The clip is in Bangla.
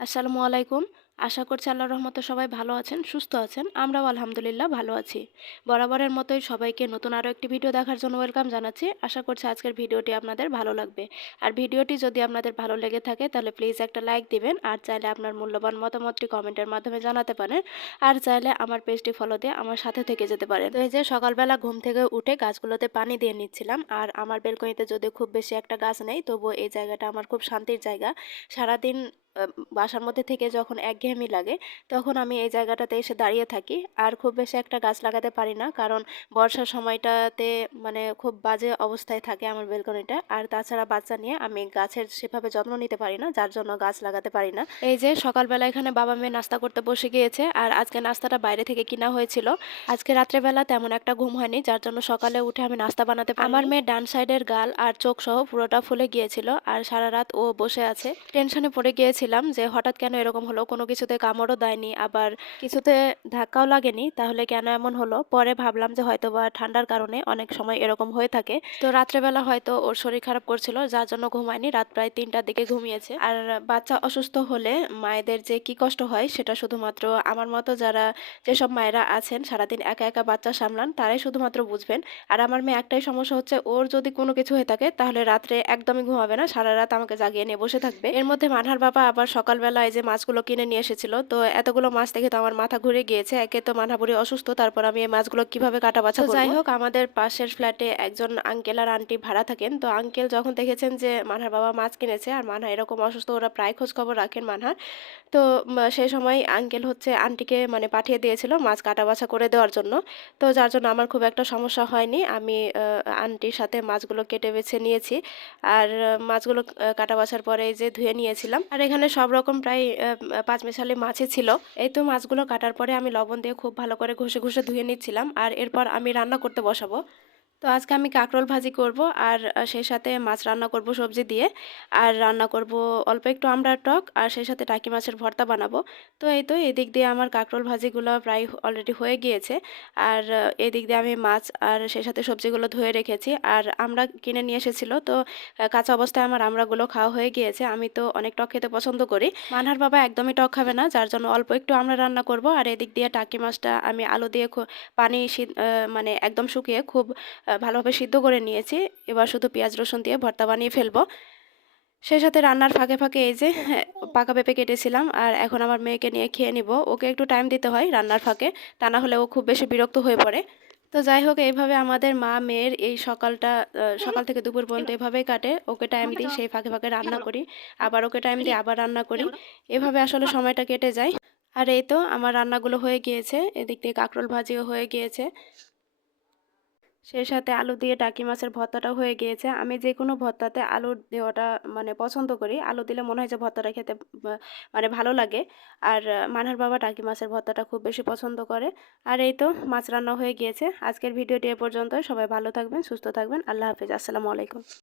আসসালামু আলাইকুম। আশা করছি আল্লাহর রহমতে সবাই ভালো আছেন, সুস্থ আছেন। আমরাও আলহামদুলিল্লাহ ভালো আছি। বরাবরের মতোই সবাইকে নতুন আরও একটি ভিডিও দেখার জন্য ওয়েলকাম জানাচ্ছি। আশা করছি আজকের ভিডিওটি আপনাদের ভালো লাগবে। আর ভিডিওটি যদি আপনাদের ভালো লেগে থাকে তাহলে প্লিজ একটা লাইক দিবেন, আর চাইলে আপনার মূল্যবান মতামতটি কমেন্টের মাধ্যমে জানাতে পারেন। আর চাইলে আমার পেজটি ফলো দিয়ে আমার সাথে থেকে যেতে পারেন। তো এই যে সকালবেলা ঘুম থেকে উঠে গাছগুলোতে পানি দিয়ে নিচ্ছিলাম। আর আমার বেলকনিতে যদি খুব বেশি একটা গাছ নেই, তবুও এই জায়গাটা আমার খুব শান্তির জায়গা। সারাদিন বাসার মধ্যে থেকে যখন একঘেয়েমি লাগে তখন আমি এই জায়গাটাতে এসে দাঁড়িয়ে থাকি। আর খুব বেশি একটা গাছ লাগাতে পারি না, কারণ বর্ষার সময়টাতে মানে খুব বাজে অবস্থায় থাকে আমার বেলকনিটা। আর তাছাড়া বাচ্চা নিয়ে আমি গাছের সেভাবে যত্ন নিতে পারি না, যার জন্য গাছ লাগাতে পারি না। এই যে সকালবেলা এখানে বাবা মেয়ে নাস্তা করতে বসে গিয়েছে, আর আজকে নাস্তাটা বাইরে থেকে কিনা হয়েছিল। আজকে রাত্রেবেলা তেমন একটা ঘুম হয়নি, যার জন্য সকালে উঠে আমি নাস্তা বানাতে পারি। আমার মেয়ে ডান সাইডের গাল আর চোখ সহ পুরোটা ফুলে গিয়েছিল, আর সারা রাত ও বসে আছে। টেনশনে পড়ে গিয়েছিলাম যে হঠাৎ কেন এরকম হলো, কোনো কিছুতে কামড়ও দেয়নি, আবার কিছুতে ধাক্কাও লাগেনি, তাহলে কেন এমন হলো। পরে ভাবলাম যে হয়তোবা ঠান্ডার কারণে অনেক সময় এরকম হয়ে থাকে। তো রাত্রেবেলা হয়তো ওর শরীর খারাপ করছিল, যার জন্য ঘুমায়নি, রাত প্রায় 3টার দিকে ঘুমিয়েছে। আর বাচ্চা অসুস্থ হলে মায়েদের যে কি কষ্ট হয় সেটা শুধুমাত্র আমার মতো যারা যেসব মায়েরা আছেন সারাদিন একা একা বাচ্চা সামলান তারাই শুধুমাত্র বুঝবেন। আর আমার মেয়ে একটাই সমস্যা হচ্ছে, ওর যদি কোনো কিছু হয়ে থাকে তাহলে রাত্রে একদমই ঘুমাবে না, সারা রাত আমাকে জাগিয়ে নিয়ে বসে থাকবে। এর মধ্যে মানহার বাবা আবার সকালবেলা এই যে মাছগুলো কিনে নিয়ে এসেছিল, তো এতগুলো মাছ দেখে তো আমার মাথা ঘুরে গিয়েছে। একে তো মানহা বুড়ি অসুস্থ, তারপর আমি এই মাছগুলো কিভাবে কাটা বাছা করব। যাই হোক, আমাদের পাশের ফ্ল্যাটে একজন আঙ্কেল আর আন্টি ভাড়া থাকেন। তো আঙ্কেল যখন দেখেছেন যে মানহার বাবা মাছ কিনেছে আর মানহা এরকম অসুস্থ, ওরা প্রায় খোঁজ খবর রাখেন মানহার। তো সেই সময় আঙ্কেল হচ্ছে আন্টিকে মানে পাঠিয়ে দিয়েছিল মাছ কাটা বাছা করে দেওয়ার জন্য। তো যার জন্য আমার খুব একটা সমস্যা হয়নি, আমি আন্টির সাথে মাছগুলো কেটে বেছে নিয়েছি। আর মাছগুলো কাটা বাছার পরে এই যে ধুয়ে নিয়েছিলাম। আর এখানে সব রকম প্রায় পাঁচমিশালি মাছই ছিল। এই তো মাছগুলো কাটার পরে আমি লবণ দিয়ে খুব ভালো করে ঘষে ঘষে ধুয়ে নিচ্ছিলাম, আর এরপর আমি রান্না করতে বসাবো। তো আজকে আমি কাঁকরোল ভাজি করব, আর সেই সাথে মাছ রান্না করব সবজি দিয়ে। আর রান্না করব অল্প একটু আমড়ার টক, আর সেই সাথে টাকি মাছের ভর্তা বানাবো। তো এই তো এদিক দিয়ে আমার কাঁকরোল ভাজিগুলো প্রায় অলরেডি হয়ে গিয়েছে। আর এদিক দিয়ে আমি মাছ আর সেই সাথে সবজিগুলো ধুয়ে রেখেছি। আর আমরা কিনে নিয়ে এসেছিল, তো কাঁচা অবস্থায় আমার আমড়াগুলো খাওয়া হয়ে গিয়েছে। আমি তো অনেক টক খেতে পছন্দ করি, মানহার বাবা একদমই টক খাবে না, যার জন্য অল্প একটু আমড়া রান্না করব। আর এদিক দিয়ে টাকি মাছটা আমি আলু দিয়ে পানি মানে একদম শুকিয়ে খুব ভালোভাবে সিদ্ধ করে নিয়েছি। এবার শুধু পেঁয়াজ রসুন দিয়ে ভর্তা বানিয়ে ফেলবো। সেই সাথে রান্নার ফাঁকে ফাঁকে এই যে পাকা পেঁপে কেটেছিলাম, আর এখন আমার মেয়েকে নিয়ে খেয়ে নিব। ওকে একটু টাইম দিতে হয় রান্নার ফাঁকে, তা না হলে ও খুব বেশি বিরক্ত হয়ে পড়ে। তো যাই হোক, এইভাবে আমাদের মা মেয়ের এই সকালটা সকাল থেকে দুপুর পর্যন্ত এভাবেই কাটে। ওকে টাইম দিই, সেই ফাঁকে ফাঁকে রান্না করি, আবার ওকে টাইম দিই, আবার রান্না করি। এভাবে আসলে সময়টা কেটে যায়। আর এই তো আমার রান্নাগুলো হয়ে গিয়েছে, এদিক দিয়ে কাঁকরোল ভাজিও হয়ে গিয়েছে, সেই সাথে আলু দিয়ে টাকি মাছের ভর্তাটাও হয়ে গিয়েছে। আমি যে কোনো ভর্তাতে আলু দেওয়াটা মানে পছন্দ করি, আলু দিলে মনে হয় যে ভর্তাটা খেতে মানে ভালো লাগে। আর মানহার বাবা টাকি মাছের ভর্তাটা খুব বেশি পছন্দ করে। আর এই তো মাছ রান্না হয়ে গিয়েছে। আজকের ভিডিওটি এ পর্যন্ত। সবাই ভালো থাকবেন, সুস্থ থাকবেন। আল্লাহ হাফেজ, আসসালামু আলাইকুম।